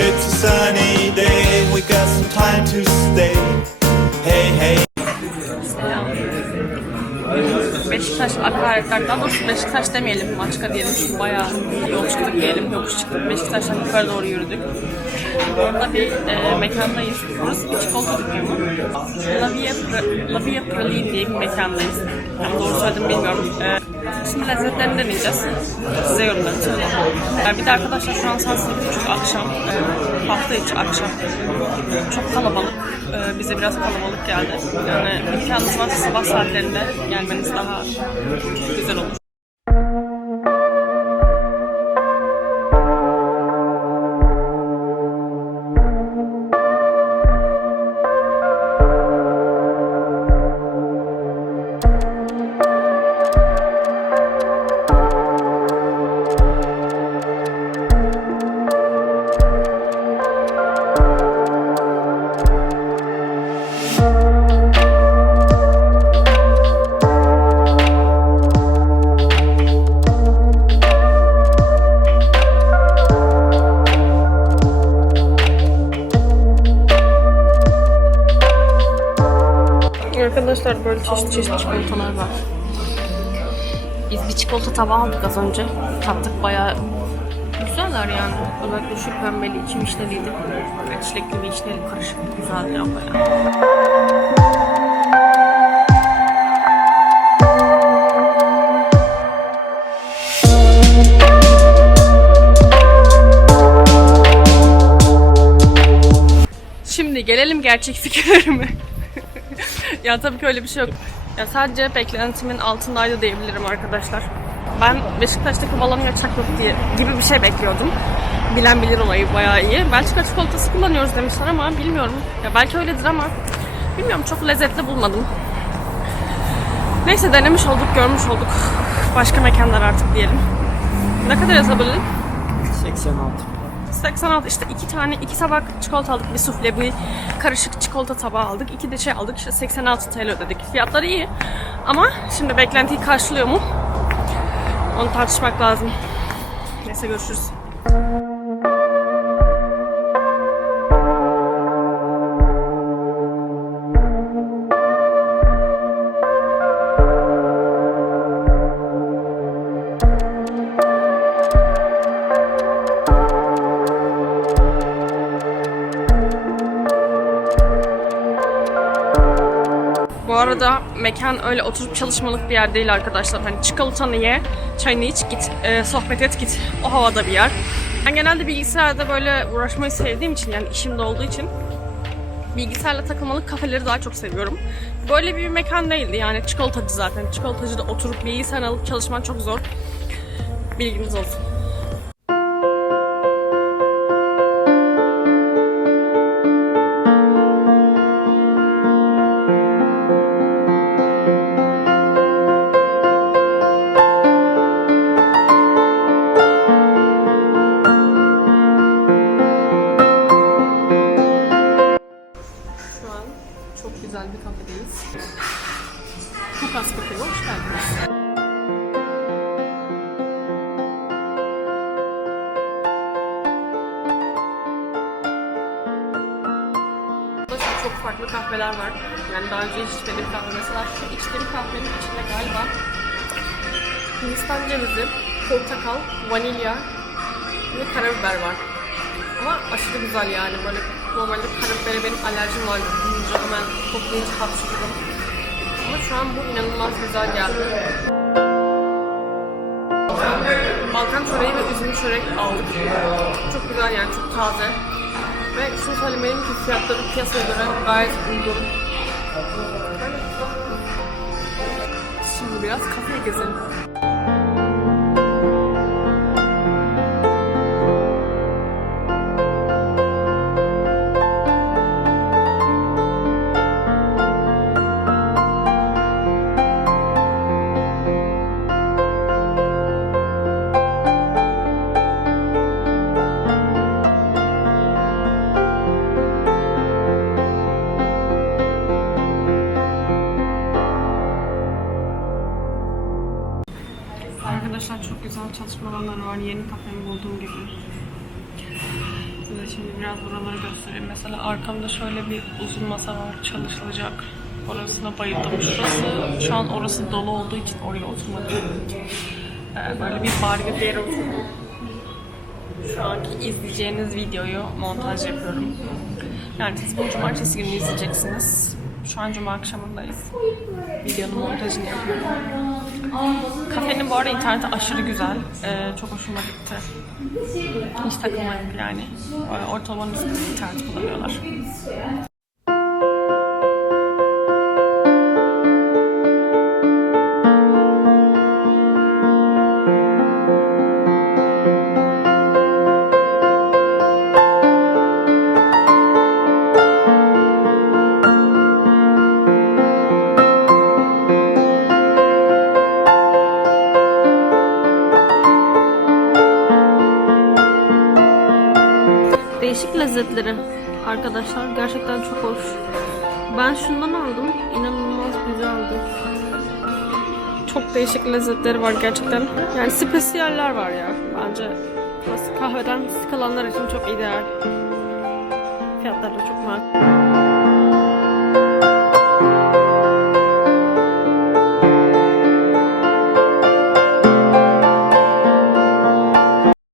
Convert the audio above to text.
It's a sunny day, we got some time to stay. Hey hey. Beşiktaş hakaretler, daha doğrusu Beşiktaş demeyelim, Maçka diyelim çünkü bayağı yol çıktık diyelim, yokuş çıktık, Beşiktaş'tan yukarı doğru yürüdük. Orada bir e, mekandayız, burası bir çikolata dükkanı. Lavia, Lavia Praline diye bir mekandayız. Doğru söyledim bilmiyorum. E, şimdi lezzetlerini deneyeceğiz. Size yorumlarım söyleyeyim. Yani bir de arkadaşlar şu an saat 8.30 akşam. E, hafta içi akşam. Çok kalabalık. E, bize biraz kalabalık geldi. Yani imkanınız varsa sabah saatlerinde gelmeniz daha güzel olur. Arkadaşlar böyle çeşit çeşit çikolatalar var. Biz bir çikolata tabağı aldık az önce. Tattık bayağı güzeller yani. Özellikle şu pembeli içi vişneliydi. Yani çilekli ve vişneli karışık güzeldi ya bayağı. Şimdi gelelim gerçek fikirlerime. Ya tabii ki öyle bir şey yok. Ya sadece beklentimin altındaydı diyebilirim arkadaşlar. Ben Beşiktaş'taki balon açak yok diye gibi bir şey bekliyordum. Bilen bilir olayı bayağı iyi. Belçika çikolatası kullanıyoruz demişler ama bilmiyorum. Ya belki öyledir ama bilmiyorum çok lezzetli bulmadım. Neyse denemiş olduk, görmüş olduk. Başka mekanlar artık diyelim. Ne kadar yazabilirim? 86. 86 işte iki tane iki tabak çikolata aldık bir sufle bir karışık çikolata tabağı aldık iki de şey aldık işte 86 TL ödedik. Fiyatları iyi ama şimdi beklentiyi karşılıyor mu? Onu tartışmak lazım. Neyse görüşürüz arada mekan öyle oturup çalışmalık bir yer değil arkadaşlar. Hani çikolatanı ye, çayını iç, git, e, sohbet et, git. O havada bir yer. Ben genelde bilgisayarda böyle uğraşmayı sevdiğim için yani işimde olduğu için bilgisayarla takılmalık kafeleri daha çok seviyorum. Böyle bir mekan değildi yani çikolatacı zaten. Çikolatacıda oturup bilgisayar alıp çalışman çok zor. Bilginiz olsun. Güzel bir kafedeyiz. Kukas Kafe'ye hoş geldiniz. Çok farklı kahveler var. Yani daha önce hiç içmediğim kahve. Mesela şu içtiğim kahvenin içinde galiba Hindistan cevizi, portakal, vanilya ve karabiber var. Ama aşırı güzel yani böyle normalde karabibere benim alerjim vardı. Duyunca hemen koklayınca hapşırırım. Ama şu an bu inanılmaz güzel geldi. Balkan çöreği ve üzümlü çörek aldık. Çok güzel yani çok taze. Ve şunu söylemeliyim ki fiyatları piyasaya göre gayet uygun. Şimdi biraz kafeye gezelim. Çalışma alanları var. Yeni kafemi bulduğum gibi. Size şimdi biraz buraları göstereyim. Mesela arkamda şöyle bir uzun masa var. Çalışılacak. Orasına bayıldım. Şurası şu an orası dolu olduğu için oraya oturmadım. Ee, böyle bir bar gibi bir yere oturdum. Şu anki izleyeceğiniz videoyu montaj yapıyorum. Yani siz bunu cumartesi günü izleyeceksiniz. Şu an cuma akşamındayız. Videonun montajını yapıyorum. Kafenin bu arada interneti aşırı güzel. Ee, çok hoşuma gitti. Hiç takılma yok yani. Ee, Ortalamanın üstünde internet kullanıyorlar. Lezzetleri arkadaşlar. Gerçekten çok hoş. Ben şundan aldım. İnanılmaz güzeldi. Çok değişik lezzetleri var gerçekten. Yani spesiyaller var ya. Bence kahveden sıkılanlar için çok ideal. Fiyatları da çok makul.